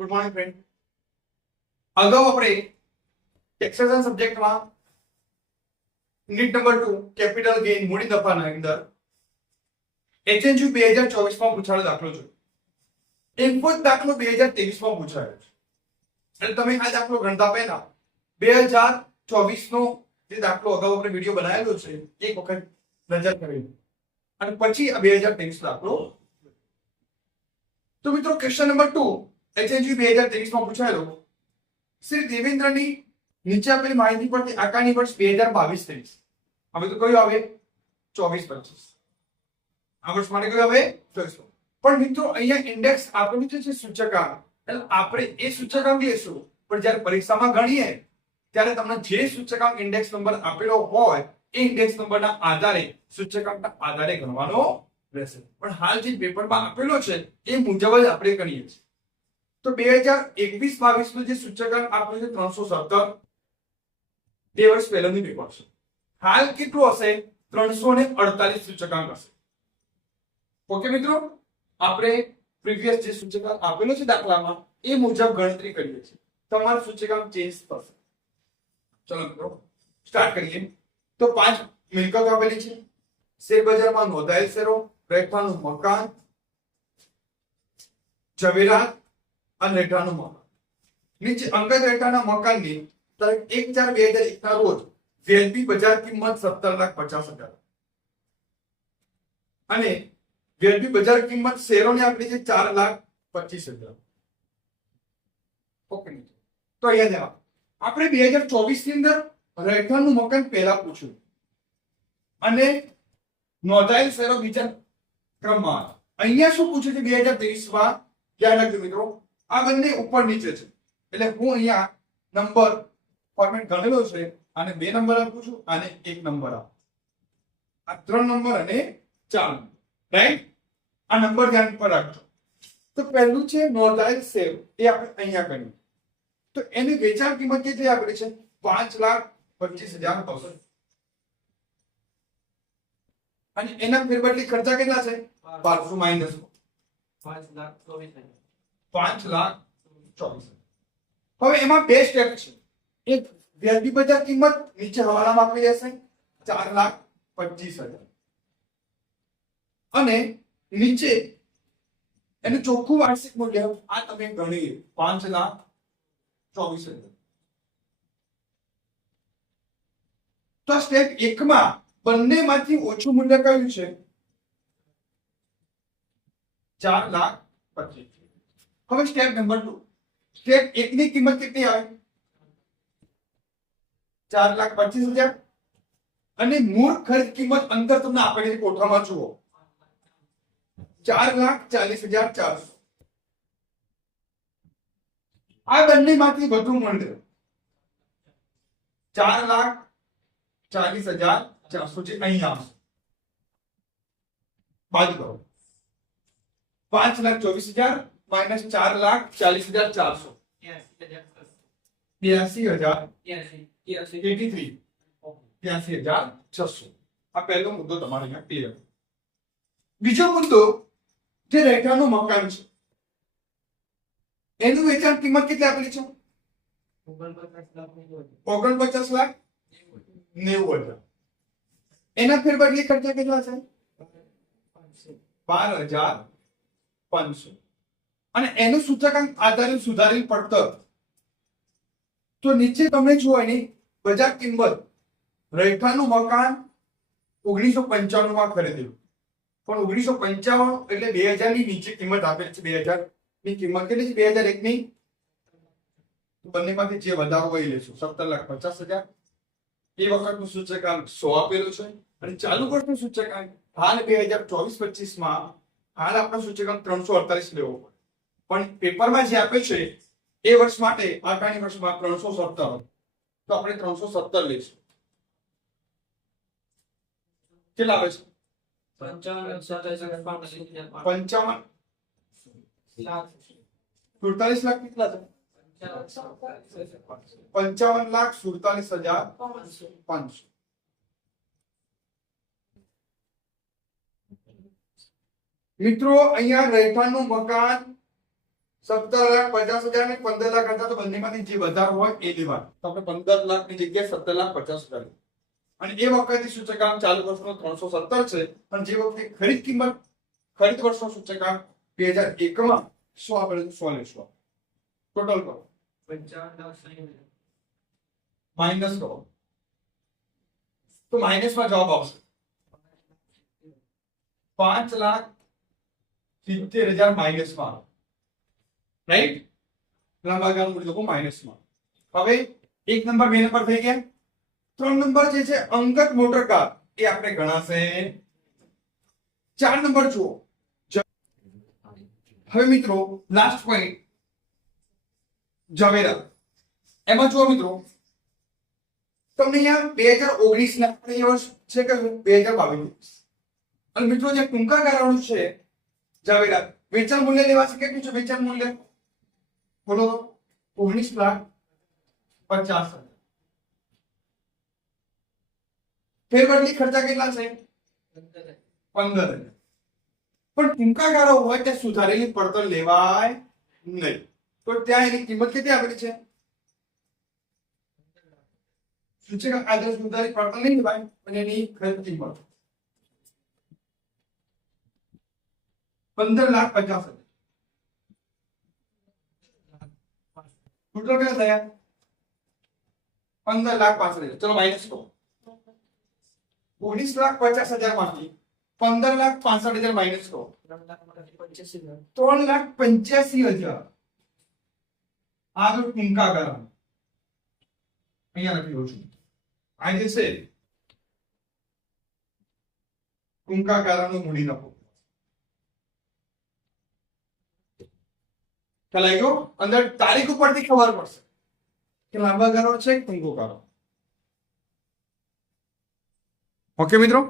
Good morning friend. અગાઉ આપણે taxation સબ્જેક્ટમાં યુનિટ નંબર 2 કેપિટલ ગેઇન મૂડી નફાના અંદર HNG 2024 માં પૂછાયેલો દાખલો છે. ઇનપુટ દાખલો 2023 માં પૂછાયો છે. એટલે તમે આ દાખલો ગણતા પહેલા 2024 નો જે દાખલો અગાઉ આપણે વિડિયો બનાવેલો છે એક વખત નજર કરી અને પછી આ 2023 દાખલો. તો મિત્રો ક્વેશ્ચન નંબર 2 HNG 2023 માં પૂછાયેલો શ્રી દેવેન્દ્રની નીચે આપેલી માહિતી પરથી આકારણી વર્ષ 2022-23 હવે તો કયું આવે 24-25 આ વર્ષ માટે કયું આવે 24. પણ મિત્રો અહીંયા ઇન્ડેક્સ આપેલું છે સૂચકાંક એટલે આપણે એ સૂચકાંક લેશું પણ જ્યારે પરીક્ષામાં ગણીએ ત્યારે તમને જે સૂચકાંક ઇન્ડેક્સ નંબર આપેલો હોય એ ઇન્ડેક્સ નંબરના આધારે સૂચકાંકના આધારે ગણવાનો રહેશે. પણ હાલ જે પેપરમાં આપેલો છે એ મુજબ જ આપણે ગણીએ છીએ. તો 2021-22 નું જે સૂચકાંક આપ્યું છે 317 બે વર્ષ પહેલાનું પેપર છે. હાલ કેટલું હશે 348 સૂચકાંક હશે. ઓકે મિત્રો, આપણે પ્રીવિયસ જે સૂચકાંક આપેલો છે દાખલામાં એ મુજબ ગણતરી કરીએ છીએ. તમારું સૂચકાંક ચેન્જ થશે. ચલો મિત્રો સ્ટાર્ટ કરીએ. તો 5 મિલકતો આપેલી છે. શેર બજારમાં નોંધાયેલ શેરો, રહેઠાણું મકાન, ઝવેરાત અને રહેઠાણું મકાન. નીચે અંગત રહેઠાણના મકાનની તારીખ 1/4/2001 ના રોજ વેલપી બજાર કિંમત 17,50,000 અને વેલપી બજાર કિંમત શેરોની આપેલી છે 4,25,000. ઓકે તો અહીંયા જવાબ આપણે 2024 ની અંદર રહેઠાણનું મકાન પહેલા પૂછ્યું અને નોંધાયેલ શેરો બીજા ક્રમમાં. અહીંયા શું પૂછ્યું છે 2023 માં ધ્યાન રાખજો મિત્રો, આ બંને ઉપર નીચે છે એટલે હું અહીંયા નંબર ફોર્મેટ ગણેલો છે અને 2 નંબર આપું છું અને 1 નંબર આપું. આ 3 નંબર અને 4 નંબર, રાઈટ? આ નંબર ધ્યાન પર રાખજો. તો પહેલું છે નોંધાયેલ શેર, એ આપણે અહીંયા ગણ્યું. તો એની વેચાણ કિંમત કેટલી આપેલી છે 5,25,000 અને એના ફેરબદલી ખર્ચા કેટલા છે 1200 માઈનસ 5,24,000. હવે એમાં બે સ્ટેપ છે. એક વ્યાજબી બજાર કિંમત નીચે હવાલામાં આપી દેશે 4,25,000 અને નીચે એનું ચોખ્ખું વાર્ષિક મૂલ્ય આ તમે ગણીએ 5,24,000. તો સ્ટેપ 1 માં બંનેમાંથી ઓછું મૂલ્ય કયું છે 4,25,000. હવે સ્ટેપ નંબર 2, સ્ટેપ 1 ની કિંમત કેટલી આવે 4,25,000 અને મૂળ ખર્ચ કિંમત અંતર તમને આપેલી છે કોઠામાં જુઓ 4,40,400. આ બંનેમાંથી વધુ મૂલ્ય 4,40,400 જે અહીંયા આવશે. બાજુ કરો 5,24,000 માઇનસ 4,40,400 83,600. આ પહેલો મુદ્દો તમારે અહીંયા ક્લિયર. બીજો મુદ્દો જે રહેઠાણનું મકાન છે એનું વેચાણ કિંમત કેટલી આપેલી છે 49,90,000. એના ફેરબદલી ખર્ચા કેટલા છે 12,500 અને એનું સૂચકાંક આધારે સુધારેલ પડતર. તો નીચે તમે જુઓ એની બજાર કિંમત રહેઠાણનું મકાન 1995 માં ખરીદ્યું પણ 1995 એટલે 2000 ની નીચે કિંમત આપેલી છે. 2000 ની કિંમત કેટલી છે 2001 ની. બંનેમાંથી જે વધારો હોય લેશું 17,50,000. એ વખતનું સૂચકાંક 100 આપેલું છે અને ચાલુ વર્ષનું સૂચકાંક હાલ 2024-25 માં હાલ આપણો સૂચકાંક 348 લેવો પડે. પણ પેપરમાં જે આપે છે એ વર્ષ માટે આગામી વર્ષમાં 317, તો આપણે 317 લઈશું. કેટલા આવે છે 55 47 લાખ કેટલા છે 55,47,500. મિત્રો અહીંયા રહેઠાણનું મકાન 17,50,000 ને 15,00,000 હતા, તો બંનેમાંથી જે વધારે હોય એ લેવાનું. તો આપણે 15,00,000 ની જગ્યાએ 17,50,000 અને એ વખતે સૂચકાંક ચાલુ વર્ષનો 317 છે અને જે વખતે ખરીદ વર્ષનો સૂચકાંક 2001 માં 100 આપણે 100 લેશું. ટોટલ કરો 55,60 માઇનસ કરો તો માઇનસમાં જવાબ આવશે 5,70,000 માઇનસમાં, રાઈટ? લાંબા ગાળાનું મૂલ્ય લખો માઇનસમાં. હવે 1 નંબર 2 નંબર થઈ ગયા. 3 નંબર જે છે અંગત મોટર કાર એ આપણે ગણાશે. 4 નંબર જુઓ. હવે મિત્રો લાસ્ટ પોઈન્ટ ઝવેરા. એમાં જુઓ મિત્રો તમને અહીંયા 2019 ના આપણે વર્ષ છે કે 2022 અને મિત્રો જે ટૂંકા ગાળાનું છે ઝવેરા વેચાણ મૂલ્ય લેવાશે. કેટલું છે વેચાણ મૂલ્ય? બોલો 19,50,000. ફેરબદલી ખર્ચા કેટલા છે? 15,000. પણ ટૂંકા ગાળો હોય ત્યાં સુધારેલી પડતર લેવાય નહીં. તો ત્યાં એની કિંમત કેટલી આપેલી છે? સૂચકાંક આધારે સુધારેલી પડતર નહીં લેવાય અને એની ખરીદ કિંમત 15,50,000. ટોટલ કેટલા થયા? 15,65,000. ચલો માઇનસ કરો. 19,50,000 માંથી 15,65,000 માઇનસ કરો. 3,85,000. આ તો ટૂંકા ગાળાનું અહીંયા લખી દઉં છું. આ જે છે ટૂંકા ગાળાનું મૂડી નફો. ખ્યાલ આવી ગયો? અંદર તારીખ ઉપરથી ખબર પડશે કે લાંબા ગાળો છે કે ટૂંકો ગાળો. ઓકે મિત્રો.